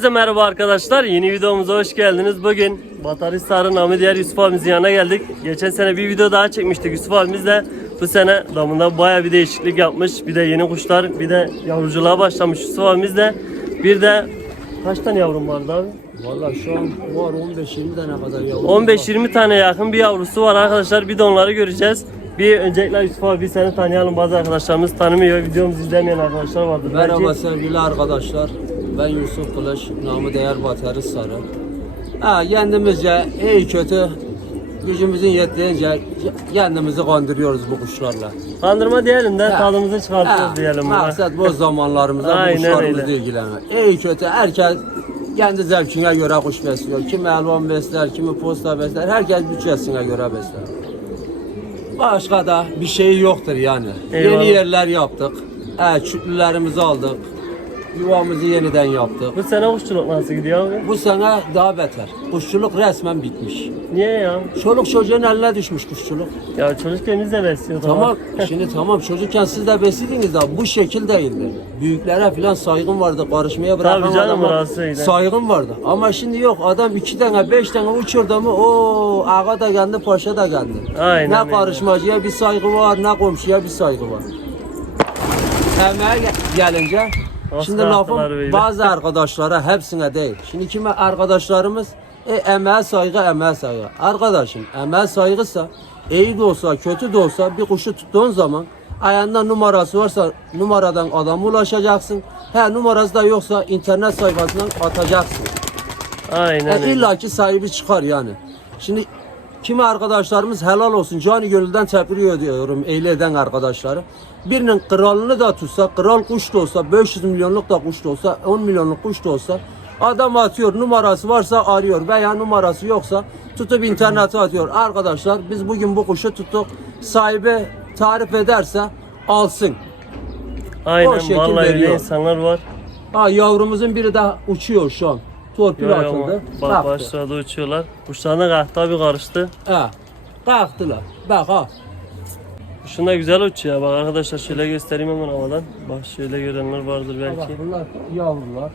Herkese merhaba arkadaşlar. Yeni videomuza hoş geldiniz. Bugün Bataristar'ın namı diğer Yusuf abimizin yanına geldik. Geçen sene bir video daha çekmiştik Yusuf abimiz de. Bu sene damında baya bir değişiklik yapmış. Bir de yeni kuşlar, bir de yavruculuğa başlamış Yusuf abimiz de. Bir de kaç tane yavrum vardı abi? Valla şu an var 15-20 tane kadar yavrum 15-20 tane yakın bir yavrusu var arkadaşlar. Bir de onları göreceğiz. Bir öncelikle Yusuf abi seni tanıyalım. Bazı arkadaşlarımız tanımıyor. Videomuzu izlemeyen arkadaşlar vardır. Merhaba belki. sevgili arkadaşlar. Ben Yusuf Kılıç, namı değer Bateri Sarı. Ha, kendimizce iyi kötü gücümüzün yettiğince kendimizi kandırıyoruz bu kuşlarla. Kandırma diyelim de tadımızı çıkartıyoruz diyelim. Maksat bu zamanlarımızda bu kuşlarımızla ilgilenmek. İyi kötü herkes kendi zevkine göre kuş besliyor. Kimi elvan besler, kimi posta besler. Herkes bütçesine göre besler. Başka da bir şey yoktur yani. Eyvallah. Yeni yerler yaptık. Evet, çütlülerimizi aldık. Yuvamızı yeniden yaptık. Bu sene kuşçuluk nasıl gidiyor abi? Bu sene daha beter. Kuşçuluk resmen bitmiş. Niye ya? Çoluk çocuğun eline düşmüş kuşçuluk. Ya çocukken biz de besliyorduk Tamam, ama. şimdi tamam çocukken siz de beslediniz de bu şekil değildi. Büyüklere falan saygın vardı, karışmaya bırakan Tabii canım, adama orası öyle. saygın vardı. Ama şimdi yok, adam iki tane, beş tane uçurdu mu, o ağa da geldi, paşa da geldi. Aynen ne öyle. karışmacıya bir saygı var, ne komşuya bir saygı var. Emeğe ge- gelince, Nasıl şimdi lafım böyle? bazı arkadaşlara hepsine değil. Şimdi kimi arkadaşlarımız e, emeğe saygı, emeğe saygı. Arkadaşım emeğe saygıysa iyi de olsa kötü de olsa bir kuşu tuttuğun zaman ayağında numarası varsa numaradan adama ulaşacaksın. He numarası da yoksa internet sayfasından atacaksın. Aynen E. İlla ki sahibi çıkar yani. Şimdi kimi arkadaşlarımız helal olsun cani gönülden tebrik ediyorum eyle eden arkadaşları. Birinin kralını da tutsa, kral kuş da olsa, 500 milyonluk da kuş da olsa, 10 milyonluk kuş da olsa adam atıyor numarası varsa arıyor veya numarası yoksa tutup internete atıyor. Arkadaşlar biz bugün bu kuşu tuttuk. Sahibi tarif ederse alsın. o Aynen şekil vallahi öyle veriyor. insanlar var. Ha yavrumuzun biri de uçuyor şu an. Torpil Yo, atıldı. Bak Kalktı. başladı uçuyorlar. Kuşlarına kalktı abi karıştı. Ha. Kalktılar. Bak ha. Kuşun da güzel uçuyor bak arkadaşlar şöyle göstereyim hemen havadan. Bak şöyle görenler vardır Bak belki. bunlar yavrular.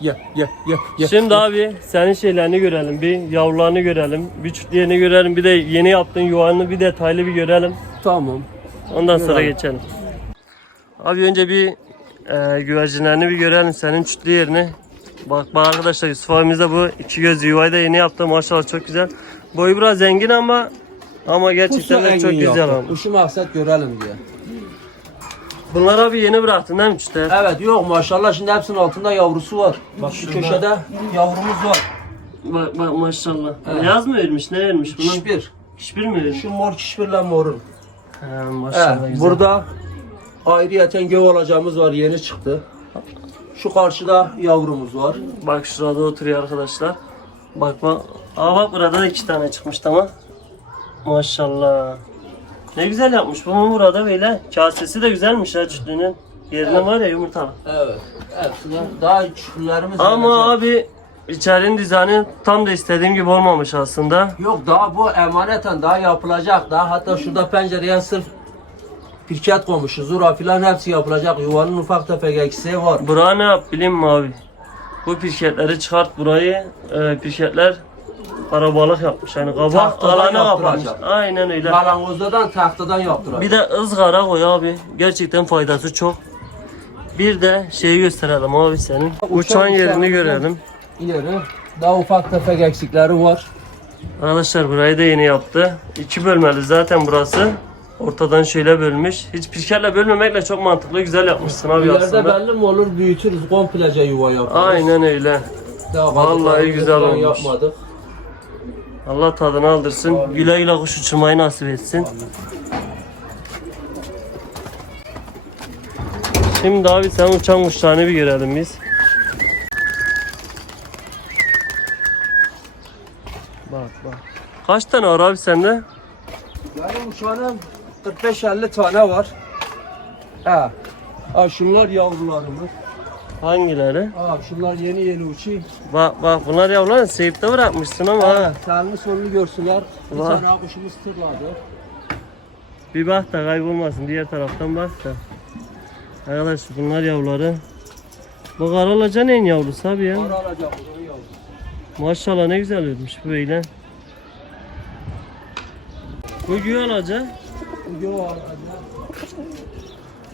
Ye ye ye ye. Şimdi abi senin şeylerini görelim. Bir yavrularını görelim. Bir çiftliğini görelim. Bir de yeni yaptığın yuvanı bir detaylı bir görelim. Tamam. Ondan sonra Görelim. geçelim. Abi önce bir e, güvercinlerini bir görelim senin çiftli yerini. Bak bak arkadaşlar Yusuf abimiz de bu iki göz yuvayı da yeni yaptı maşallah çok güzel. Boyu biraz zengin ama ama gerçekten de çok güzel ama. Kuşu maksat görelim diye. Bunlar abi yeni bıraktın değil mi işte? Evet yok maşallah şimdi hepsinin altında yavrusu var. Bak şu köşede yavrumuz var. Bak bak maşallah. Beyaz mı vermiş ne vermiş bunun? Kişbir. Hiçbir mi vermiş? Şu mor kişbirle morun. He, maşallah Evet, güzel. burada ayrıyeten göv alacağımız var yeni çıktı. Şu karşıda yavrumuz var. Bak şurada oturuyor arkadaşlar. Bak bak. Aa bak burada da iki tane çıkmış tamam. Maşallah. Ne güzel yapmış bu burada böyle. Kasesi de güzelmiş ha çütlünün. Yerine var ya yumurtalı. Evet. Hepsine daha küçüklerimiz Ama gelecek. abi içerinin dizaynı tam da istediğim gibi olmamış aslında. Yok daha bu emaneten daha yapılacak. Daha hatta şurada pencereye sırf pirket koymuşuz. Zura filan hepsi yapılacak. Yuvanın ufak tefek eksiği var. Bura ne yap bileyim mi abi? Bu pirketleri çıkart burayı. Ee, pirketler karabalık yapmış. Yani kaba Tahtadan kapanmış. yaptıracak. Aynen öyle. Malangozdadan tahtadan yaptıracak. Bir de ızgara koy abi. Gerçekten faydası çok. Bir de şeyi gösterelim abi senin. Uçan yerini uçağımızın görelim. İleri daha ufak tefek eksikleri var. Arkadaşlar burayı da yeni yaptı. İki bölmeli zaten burası. Ortadan şöyle bölmüş. Hiç pirkerle bölmemekle çok mantıklı. Güzel yapmışsın abi İleride aslında. belli mi olur büyütürüz komplece yuva yaparız. Aynen öyle. Daha Vallahi güzel olmuş. Yapmadık. Allah tadını aldırsın. Güle güle kuş uçurmayı nasip etsin. Şimdi abi sen uçan kuşlarını bir görelim biz. Bak bak. Kaç tane var abi sende? Şu an 45-50 tane var. Ha. Ha şunlar yavrularımız. Hangileri? Ha şunlar yeni yeni uçuyor. Bak bak bunlar yavrular seyipte bırakmışsın ama ha. Sağını solunu görsünler. Bir Var. tane kuşumuz tırladı. Bir bak da kaybolmasın diğer taraftan bak da. Arkadaş bunlar yavruları. Bu karalacan en yavrusu abi ya. Para alacak bunu yavrum. Maşallah ne güzel ölmüş böyle. Bu güven alaca. Yok alacak.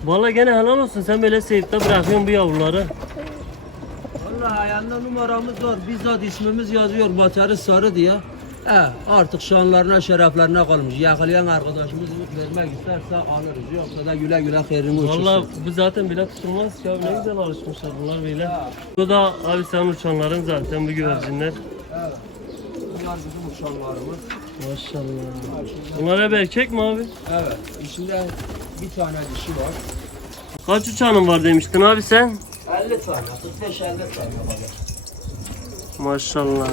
Valla gene helal olsun sen böyle sevip de bırakıyorsun bu yavruları. Vallahi yanında numaramız var. Bizzat ismimiz yazıyor Batarı Sarı diye. He, artık şanlarına şereflerine kalmış. Yakalayan arkadaşımız vermek isterse alırız. Yoksa da güle güle hayırını uçursun. Valla bu zaten bile tutulmaz ki abi ne güzel alışmışlar bunlar böyle. Ha, Bu da abi sen uçanların zaten bu güvercinler. evet. Bunlar bizim uşaklarımız. Maşallah. Bunlar hep erkek mi abi? Evet. İçinde bir tane dişi var. Kaç uçanın var demiştin abi sen? 50 tane, 45-50 tane var. Maşallah.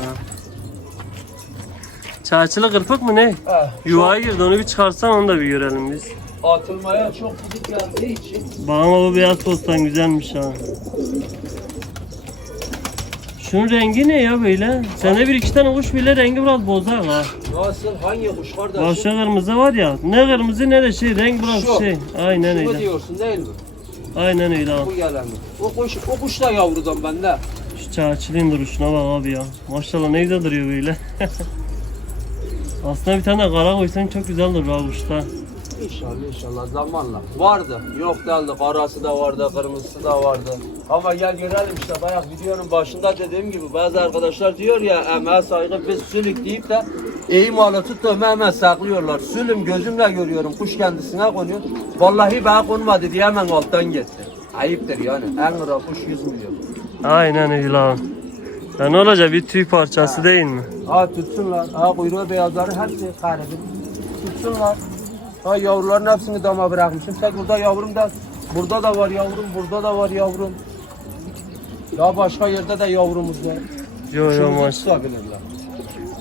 Çağçılı kırpık mı ne? He, Yuvaya girdi onu bir çıkarsan onu da bir görelim biz. atılmaya çok gidip geldiği için Bana bu beyaz postan güzelmiş ha. Şunun rengi ne ya böyle? Sende bir iki tane kuş bile rengi biraz bozar ha. nasıl hangi kuş kardeşim? Şu kırmızı var ya. Ne kırmızı ne de şey renk biraz Şu. şey. Aynen Şunu öyle. diyorsun değil mi? Aynen öyle abi. Bu gelen? O kuş, o kuş da yavrudan bende. Şu çağçılığın duruşuna bak abi ya. Maşallah ne güzel duruyor böyle. Aslında bir tane kara koysan çok güzel durur abi kuşta. İnşallah inşallah zamanla. Vardı. Yok değildi. Karası da vardı, kırmızısı da vardı. Ama gel görelim işte bayağı videonun başında dediğim gibi bazı arkadaşlar diyor ya emeğe saygı biz sülük deyip de iyi malı tutup hemen saklıyorlar. Sülüm gözümle görüyorum kuş kendisine konuyor. Vallahi bana konmadı diye hemen alttan gitti. Ayıptır yani. En lira kuş 100 milyon. Aynen öyle abi. Ya ne olacak bir tüy parçası değil mi? Ha tutsunlar. Ha kuyruğu beyazları hepsi kahredin. Tutsunlar. Ha yavruların hepsini dama bırakmışım. Sen burada yavrum da burada da var yavrum, burada da var yavrum. Ya başka yerde de yavrumuz var. Yo yo Şunu maş. tutabilirler.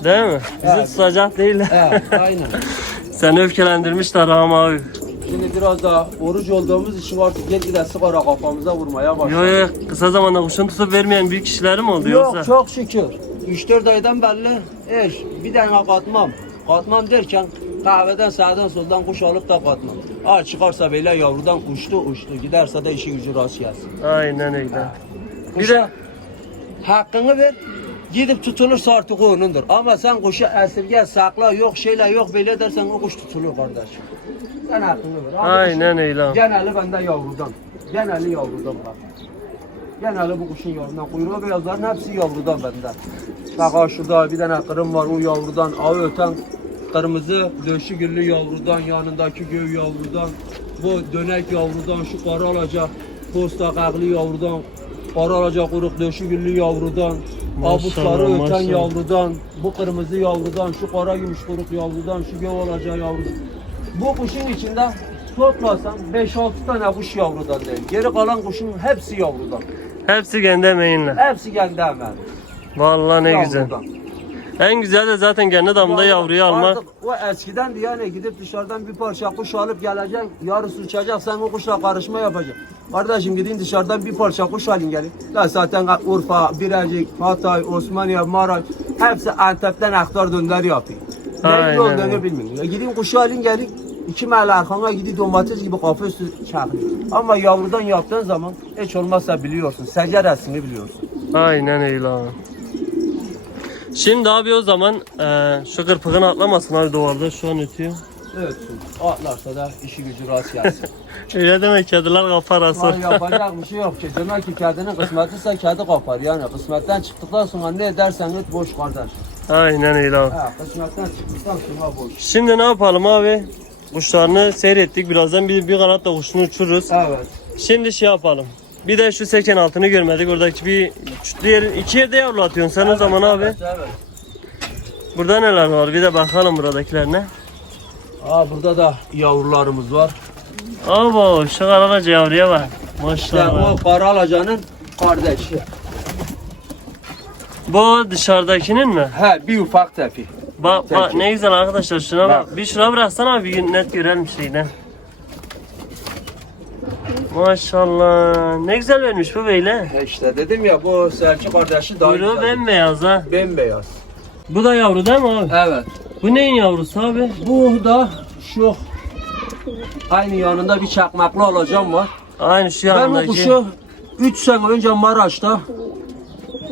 Değil mi? Bizi Evet. tutacak değil. He, aynen. Seni öfkelendirmişler Rahmi abi. Şimdi biraz daha oruç olduğumuz için artık gitgide sigara kafamıza vurmaya başladı. Yo yo kısa zamanda kuşunu tutup vermeyen büyük kişiler mi oldu Yok yoksa? çok şükür. 3-4 aydan belli. Eş bir tane katmam. Katmam derken kahveden sağdan soldan kuş alıp da katmam. Ha çıkarsa böyle yavrudan uçtu uçtu. Giderse de işi gücü rast gelsin. Aynen öyle. Bir Kuşa de hakkını ver. Gidip tutulursa artık o onundur. Ama sen kuşu esirge sakla yok şeyle yok böyle dersen o kuş tutuluyor kardeşim. Sen hakkını ver. Ama aynen öyle. abi. Geneli bende yavrudan. Geneli yavrudan bak. Geneli bu kuşun yavrudan. Kuyruğu beyazların hepsi yavrudan bende. Bak ha şurada bir tane kırım var o yavrudan. Avı öten kırmızı döşü güllü yavrudan. Yanındaki göğü yavrudan. Bu dönek yavrudan. Şu kara alacak posta kaklı yavrudan. Kara alacak kuyruk döşü güllü yavrudan. Sarı öten maşallah. yavrudan. Bu kırmızı yavrudan. Şu kara gümüş kuyruk yavrudan. Şu göğü alacağı yavrudan. Bu kuşun içinde toplasan 5-6 tane kuş yavrudan değil. Geri kalan kuşun hepsi yavrudan. Hepsi kendi emeğinle. Hepsi kendi hemen. Vallahi ne güzel. En güzel de zaten kendi damda yavruyu almak. Artık o eskiden diye yani gidip dışarıdan bir parça kuş alıp geleceksin. Yarısı uçacak sen o kuşla karışma yapacaksın. Kardeşim gidin dışarıdan bir parça kuş alın gelin. Ya zaten Urfa, Birecik, Hatay, Osmaniye, Maraş hepsi Antep'ten aktar dönder yapıyor. Ne Aynen öyle. olduğunu bilmiyorum. Ya gidin kuşu alın gelin. İki mel arkana gidi domates gibi kafa üstü çakıyor. Ama yavrudan yaptığın zaman hiç olmazsa biliyorsun. Seceresini biliyorsun. Aynen öyle abi. Şimdi abi o zaman eee, şu kırpıkını atlamasın abi duvarda şu an ötüyor. Evet. Atlarsa da işi gücü rast gelsin. Öyle deme kediler kapar Var asıl. yapacak bir şey yok ki. Demek ki kedinin kısmetiyse kedi kapar yani. Kısmetten çıktıktan sonra ne edersen et boş kardeş. Aynen öyle abi. Kısmetten çıktıktan sonra boş. Şimdi ne yapalım abi? Kuşlarını seyrettik. Birazdan bir, bir kanatla kuşunu uçururuz. Evet. Şimdi şey yapalım. Bir de şu seken altını görmedik. Oradaki bir diğer iki yerde yavru atıyorsun sen o zaman abi. Evet, evet. Burada neler var? Bir de bakalım buradakilerine. Aa, burada da yavrularımız var. Abo şu karalaca yavruya bak. İşte Maşallah. o kara alacanın kardeşi. Bu dışarıdakinin mi? He bir ufak tepi. Bak bak ne güzel arkadaşlar şuna bak. Bak. Bir şuna bıraksana abi bir gün net görelim şeyden. Maşallah. Ne güzel vermiş bu böyle. E işte dedim ya bu Selçuk kardeşi daha Kuyruğu güzel. bembeyaz ha. Bembeyaz. Bu da yavru değil mi abi? Evet. Bu neyin yavrusu abi? Bu da şu aynı yanında bir çakmaklı alacağım var. Aynı şu Ben bu yanındaki. kuşu 3 sene önce Maraş'ta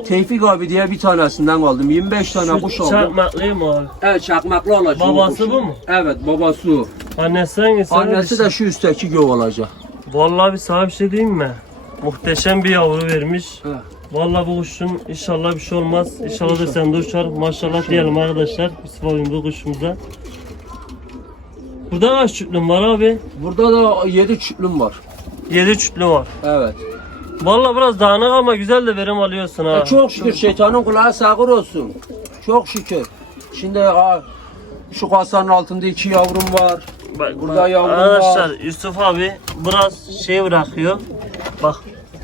Tevfik abi diye bir tanesinden aldım. 25 tane kuş Şu aldım. çakmaklıyım abi. Evet çakmaklı olacak. o Babası bu mu? Evet babası o. Annesi hangisi? Annesi de şu üstteki göv olacak. Vallahi bir sana bir şey diyeyim mi? Muhteşem bir yavru vermiş. He. Vallahi bu kuşun inşallah bir şey olmaz. İnşallah da sende uçar. Maşallah diyelim arkadaşlar. Abim bu kuşumuza. Burada kaç çütlüm var abi? Burada da 7 çüplüm var. 7 çütlü var. Evet. Vallahi biraz dağınık ama güzel de verim alıyorsun ha. Ya çok şükür şeytanın kulağı sağır olsun. Çok şükür. Şimdi ha, şu kasanın altında iki yavrum var. Bak, Burada bak, yavrum Arkadaşlar var. Yusuf abi biraz şey bırakıyor. Bak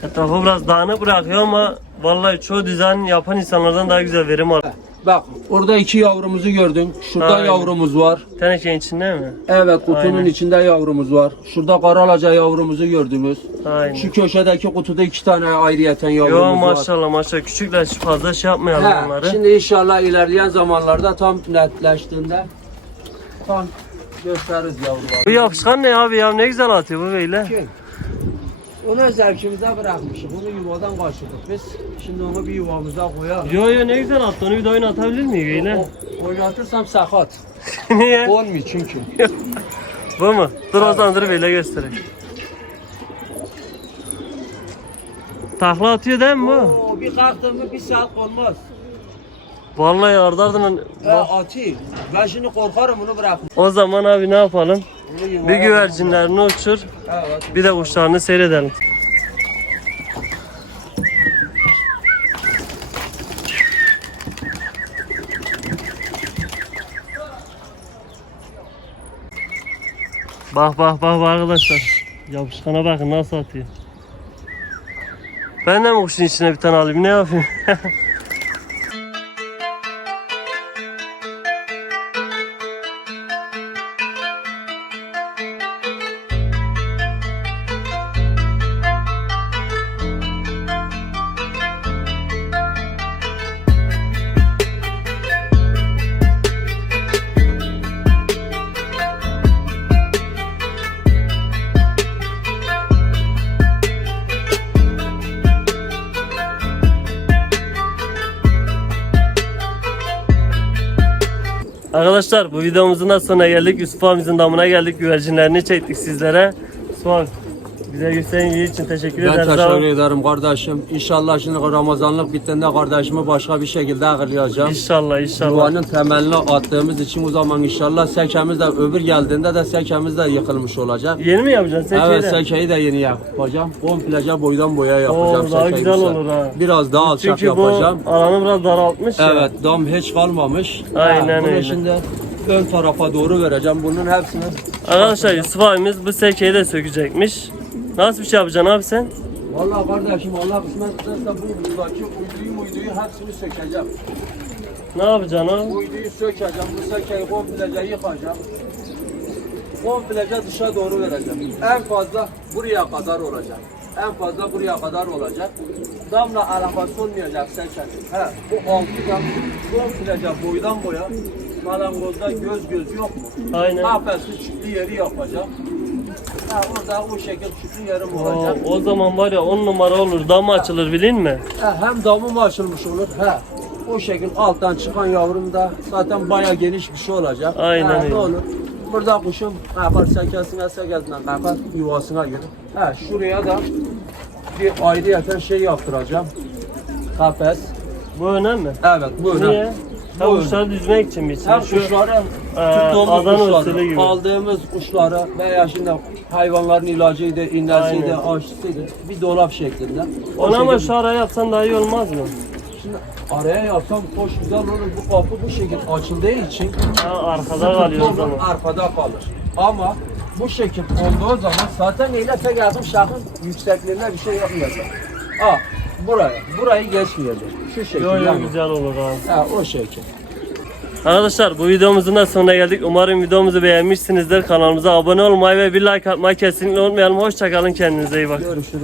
etrafı biraz dağınık bırakıyor ama vallahi çoğu dizayn yapan insanlardan daha güzel verim alıyor. Bak orada iki yavrumuzu gördün. Şurada Aynen. yavrumuz var. Tenekenin içinde mi? Evet kutunun Aynen. içinde yavrumuz var. Şurada karalaca yavrumuzu gördünüz. Aynen. Şu köşedeki kutuda iki tane ayrıyeten yavrumuz Yo var. maşallah maşallah küçükler fazla şey yapmayalım He, onları. şimdi inşallah ilerleyen zamanlarda tam netleştiğinde tam gösteririz yavruları. Bu yapışkan ne abi ya ne güzel atıyor bu böyle. Kim? Onu zevkimize bırakmışız. Onu yuvadan kaçırdık biz. Şimdi onu bir yuvamıza koyalım. Yo yo ne güzel attı onu bir de oynatabilir miyim böyle? O, oynatırsam sakat. Niye? Olmuyor çünkü. Bu mu? Dur o zaman dur böyle göstereyim. Takla atıyor değil mi bu? Oo, bir kalktım mı bir saat olmaz. Vallahi ardı ardına He atayım. Ben şimdi korkarım bunu bırakma. O zaman abi ne yapalım? Bir güvercinlerini uçur, Evet. bir de kuşlarını seyredelim. Bak bak bak arkadaşlar. Yapışkana bakın nasıl atıyor. Ben de mi kuşun içine bir tane alayım ne yapayım? Arkadaşlar bu videomuzun da sonuna geldik. Yusuf abimizin damına geldik. Güvercinlerini çektik sizlere. Yusuf bize gösteren ilgi için teşekkür Ben ederiz. teşekkür abi. ederim kardeşim. İnşallah şimdi Ramazanlık bittiğinde kardeşimi başka bir şekilde ağırlayacağım. İnşallah inşallah. Yuvanın temelini attığımız için o zaman inşallah sekemiz de öbür geldiğinde de sekemiz de yıkılmış olacak. Yeni mi yapacaksın? Sen Evet sekeyi de yeni yapacağım. Komplece boydan boya yapacağım. Oo, daha sekeyi güzel olur ha. Biraz daha alçak Çünkü bu yapacağım. alanı biraz daraltmış ya. Evet dam hiç kalmamış. Aynen bunu öyle. şimdi ön tarafa doğru vereceğim. Bunun hepsini Arkadaşlar Yusuf abimiz bu sekeyi de sökecekmiş. Nasıl bir şey yapacaksın abi sen? Vallahi kardeşim Allah kısmet ederse bu buradaki uyduyu muyduyu hepsini sökeceğim. Ne yapacaksın abi? Uyduyu sökeceğim. Bu sekeyi komplece yıkacağım. Komplece dışa doğru vereceğim. En fazla buraya kadar olacak. En fazla buraya kadar olacak. Damla alakası olmayacak sekenin. He, bu altı da komplece boydan boya. Malangozda göz göz yok mu? Aynen. Kafesli çiftli yeri yapacağım. Ha, orada o şekil yerim Oo, olacak. o zaman var ya 10 numara olur. Dam açılır bilin mi? He, hem damım açılmış olur. He. O şekil alttan çıkan yavrum da zaten bayağı geniş bir şey olacak. Aynen He, öyle. Ne olur? Burada kuşum kalkar sekesine sekesinden kalkar yuvasına girer. He, şuraya da bir ayrı yatan şey yaptıracağım. Kafes. Bu önemli. Evet bu önemli. Niye? Bu kuşları düzmek için mi? Hem Şu kuşları, e, tuttuğumuz Adana usulü kuşları, gibi. aldığımız kuşları veya şimdi hayvanların ilacıydı, innesiydi, Aynen. aşısıydı. Bir dolap şeklinde. O Ona ama şekilde- şu araya yapsan daha iyi olmaz mı? Şimdi araya yapsam hoş güzel olur. Bu kapı bu şekil açıldığı için Ha, arkada kalıyor o zaman. arkada kalır. Ama bu şekil olduğu zaman zaten eyle tek yakın şahın yüksekliğine bir şey yapmayacak. Ha buraya, burayı geçmeyecek. Şu şekil Yo yo yani. güzel olur abi. Ha o şekil. Arkadaşlar bu videomuzun da sonuna geldik. Umarım videomuzu beğenmişsinizdir. Kanalımıza abone olmayı ve bir like atmayı kesinlikle unutmayalım. Hoşçakalın kendinize iyi bakın. Görüşürüz.